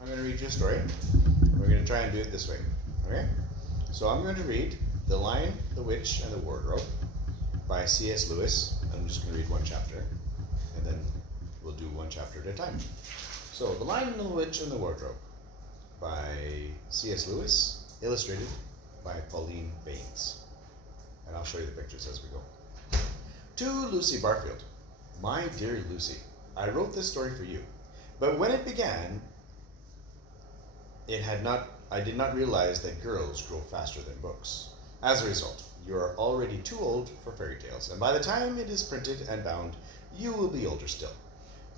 I'm going to read you a story. We're going to try and do it this way. Okay? So I'm going to read The Lion, the Witch, and the Wardrobe by C.S. Lewis. I'm just going to read one chapter, and then we'll do one chapter at a time. So, The Lion, the Witch, and the Wardrobe by C.S. Lewis, illustrated by Pauline Baines. And I'll show you the pictures as we go. To Lucy Barfield. My dear Lucy, I wrote this story for you, but when it began, I did not realize that girls grow faster than books. As a result, you are already too old for fairy tales, and by the time it is printed and bound, you will be older still.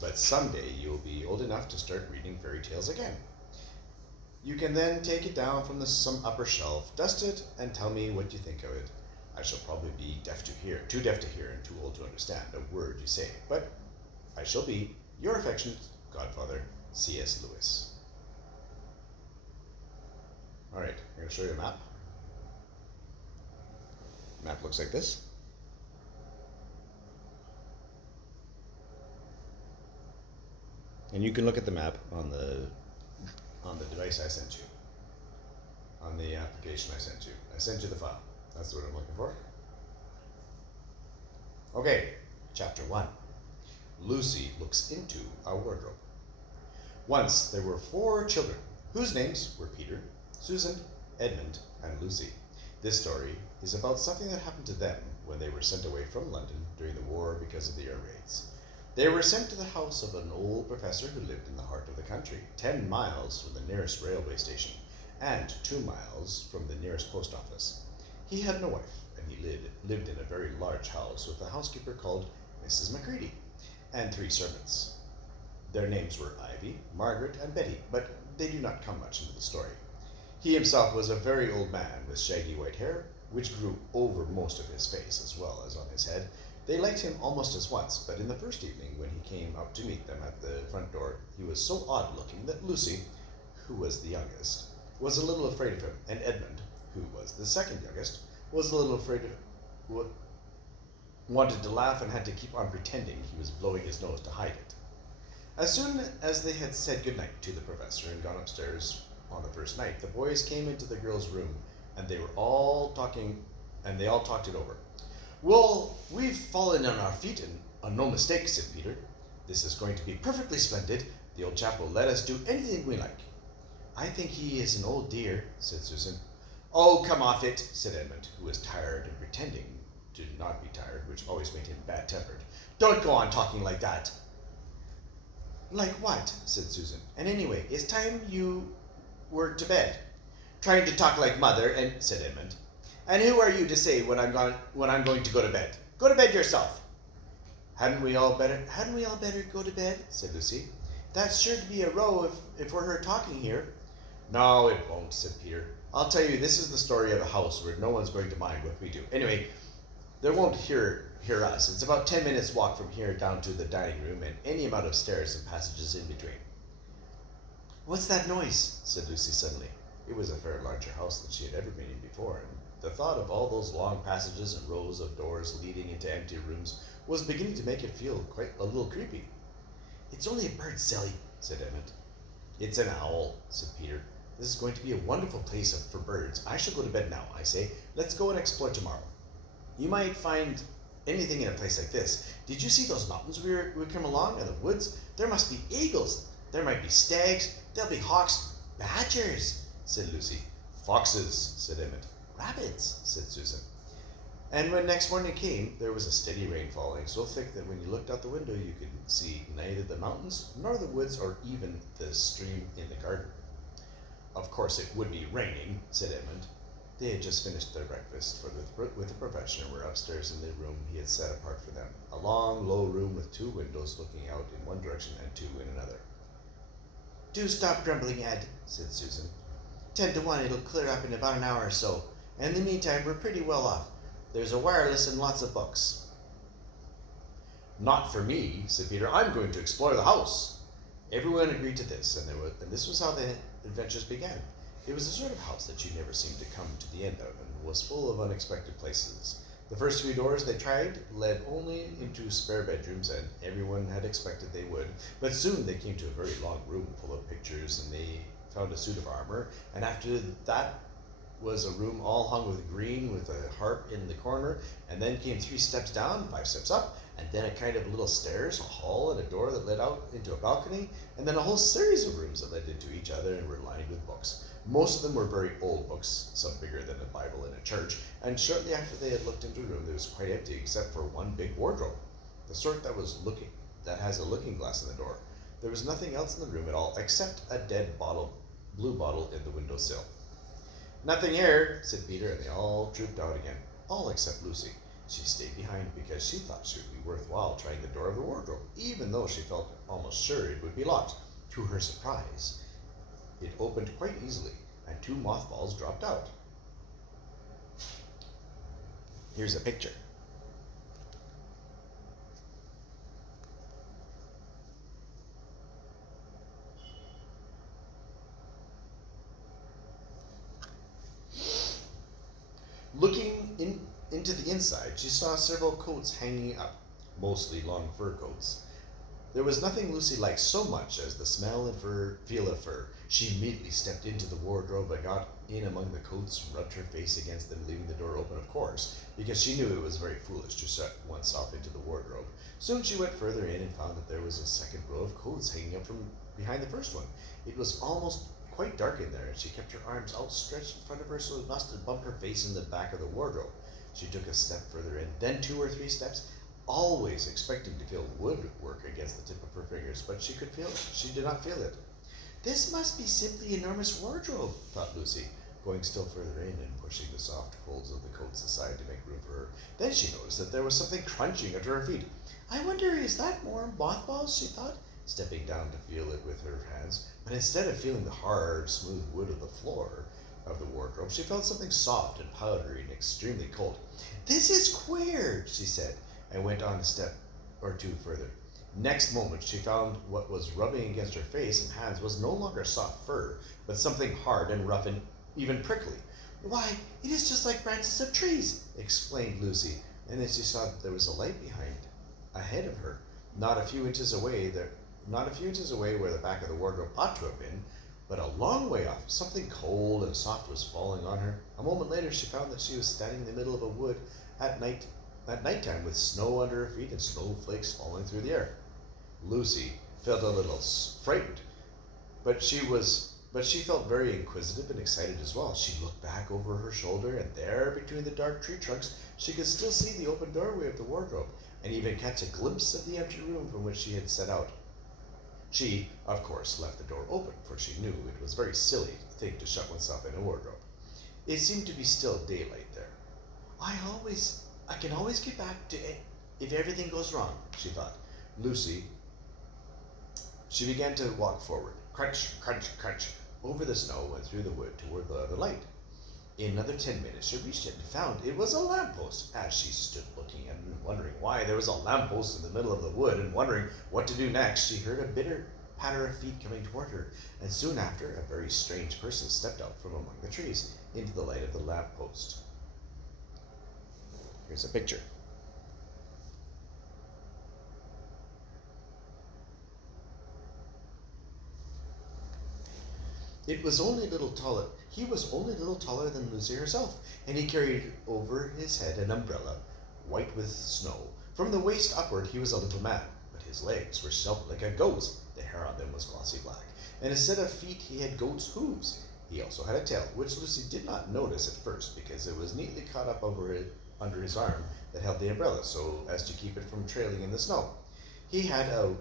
But someday you will be old enough to start reading fairy tales again. You can then take it down from some upper shelf, dust it, and tell me what you think of it. I shall probably be too deaf to hear and too old to understand a word you say, but I shall be your affectionate godfather, C.S. Lewis. All right, I'm going to show you a map. The map looks like this. And you can look at the map on the device I sent you, on the application I sent you. I sent you the file. That's what I'm looking for. Okay, chapter 1. Lucy looks into a wardrobe. Once there were 4 children, whose names were Peter, Susan, Edmund, and Lucy. This story is about something that happened to them when they were sent away from London during the war because of the air raids. They were sent to the house of an old professor who lived in the heart of the country, 10 miles from the nearest railway station, and 2 miles from the nearest post office. He had no wife, and he lived in a very large house with a housekeeper called Mrs. Macready, and 3 servants. Their names were Ivy, Margaret, and Betty, but they do not come much into the story. He himself was a very old man with shaggy white hair, which grew over most of his face as well as on his head. They liked him almost as once, but in the first evening when he came up to meet them at the front door, he was so odd-looking that Lucy, who was the youngest, was a little afraid of him, and Edmund, who was the second youngest, was a little afraid of wanted to laugh and had to keep on pretending he was blowing his nose to hide it. As soon as they had said goodnight to the professor and gone upstairs on the first night, the boys came into the girls' room, and they all talked it over. Well, we've fallen on our feet and no mistake, said Peter. This is going to be perfectly splendid. The old chap will let us do anything we like. I think he is an old dear, said Susan. Oh, come off it, said Edmund, who was tired and pretending to not be tired, which always made him bad-tempered. Don't go on talking like that. Like what? Said Susan. And anyway, it's time you were to bed. Trying to talk like mother, said Edmund. And who are you to say when I'm going to go to bed? Go to bed yourself. Hadn't we all better go to bed? Said Lucy. That's sure to be a row if we're her talking here. No, it won't, said Peter. I'll tell you, this is the story of a house where no one's going to mind what we do. Anyway, they won't hear us. It's about 10 minutes walk from here down to the dining room and any amount of stairs and passages in between. What's that noise? Said Lucy suddenly. It was a far larger house than she had ever been in before, and the thought of all those long passages and rows of doors leading into empty rooms was beginning to make it feel quite a little creepy. It's only a bird, silly, said Edmund. It's an owl, said Peter. This is going to be a wonderful place for birds. I shall go to bed now, I say. Let's go and explore tomorrow. You might find anything in a place like this. Did you see those mountains we came along and the woods? There must be eagles. There might be stags. There'll be hawks. Badgers, said Lucy. Foxes, said Edmund. Rabbits, said Susan. And when next morning came, there was a steady rain falling, so thick that when you looked out the window you could see neither the mountains nor the woods or even the stream in the garden. Of course it would be raining, said Edmund. They had just finished their breakfast with the professor and were upstairs in the room he had set apart for them, a long, low room with 2 windows looking out in one direction and 2 in another. Do stop grumbling, Ed, said Susan. 10 to 1 it'll clear up in about an hour or so. In the meantime, we're pretty well off. There's a wireless and lots of books. Not for me, said Peter. I'm going to explore the house. Everyone agreed to this, and this was how the adventures began. It was the sort of house that you never seemed to come to the end of, and was full of unexpected places. The first few doors they tried led only into spare bedrooms, and everyone had expected they would. But soon they came to a very long room full of pictures, and they found a suit of armor. And after that was a room all hung with green with a harp in the corner. And then came 3 steps down, 5 steps up, and then a kind of little stairs, a hall, and a door that led out into a balcony, and then a whole series of rooms that led into each other and were lined with books. Most of them were very old books, some bigger than a Bible in a church, and shortly after they had looked into the room, it was quite empty except for one big wardrobe, the sort that has a looking glass in the door. There was nothing else in the room at all except a dead blue bottle in the windowsill. "Nothing here," said Peter, and they all trooped out again, all except Lucy. She stayed behind because she thought she would be worthwhile trying the door of the wardrobe, even though she felt almost sure it would be locked. To her surprise, it opened quite easily, and 2 mothballs dropped out. Here's a picture. Looking into the inside, she saw several coats hanging up, mostly long fur coats. There was nothing Lucy liked so much as the smell and feel of fur. She immediately stepped into the wardrobe and got in among the coats and rubbed her face against them, leaving the door open, of course, because she knew it was very foolish to shut oneself into the wardrobe. Soon she went further in and found that there was a second row of coats hanging up from behind the first one. It was almost quite dark in there, and she kept her arms outstretched in front of her so as not to bump her face in the back of the wardrobe. She took a step further in, then 2 or 3 steps, always expecting to feel woodwork against the tip of her fingers, but she did not feel it. "This must be simply an enormous wardrobe," thought Lucy, going still further in and pushing the soft folds of the coats aside to make room for her. Then she noticed that there was something crunching under her feet. "I wonder, is that more mothballs?" she thought, stepping down to feel it with her hands. But instead of feeling the hard, smooth wood of the floor of the wardrobe, she felt something soft and powdery and extremely cold. "This is queer," she said, and went on a step or 2 further. Next moment she found what was rubbing against her face and hands was no longer soft fur, but something hard and rough and even prickly. "Why, it is just like branches of trees," exclaimed Lucy, and then she saw that there was a light ahead of her, not a few inches away where the back of the wardrobe ought to have been, but a long way off. Something cold and soft was falling on her. A moment later she found that she was standing in the middle of a wood at nighttime with snow under her feet and snowflakes falling through the air. Lucy felt a little frightened, but she felt very inquisitive and excited as well. She looked back over her shoulder, and there, between the dark tree trunks, she could still see the open doorway of the wardrobe, and even catch a glimpse of the empty room from which she had set out. She, of course, left the door open, for she knew it was a very silly thing to shut oneself in a wardrobe. It seemed to be still daylight there. I can always get back to it if everything goes wrong," she thought. She began to walk forward, crunch, crunch, crunch, over the snow and through the wood toward the other light. In another 10 minutes she reached it and found it was a lamppost. As she stood looking and wondering why there was a lamppost in the middle of the wood and wondering what to do next, she heard a bitter patter of feet coming toward her, and soon after a very strange person stepped out from among the trees into the light of the lamppost. Here's a picture. He was only a little taller than Lucy herself, and he carried over his head an umbrella, white with snow. From the waist upward he was a little man, but his legs were shaped like a goat's. The hair on them was glossy black, and instead of feet he had goat's hooves. He also had a tail, which Lucy did not notice at first because it was neatly caught up under his arm that held the umbrella, so as to keep it from trailing in the snow. He had a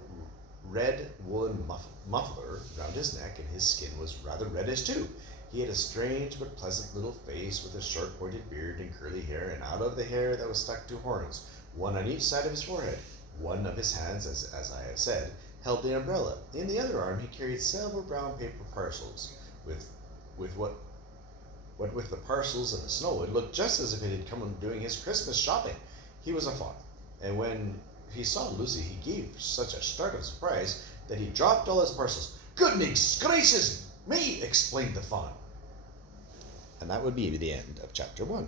red woolen muffler round his neck, and his skin was rather reddish too. He had a strange but pleasant little face with a short pointed beard and curly hair, and out of the hair that was stuck 2 horns, one on each side of his forehead. One of his hands, as I have said, held the umbrella. In the other arm he carried several brown paper parcels. What with the parcels and the snow, it looked just as if it had come doing his Christmas shopping. He was a faun, and when he saw Lucy he gave such a start of surprise that he dropped all his parcels. "Goodness gracious me!" exclaimed the faun. And that would be the end of chapter 1.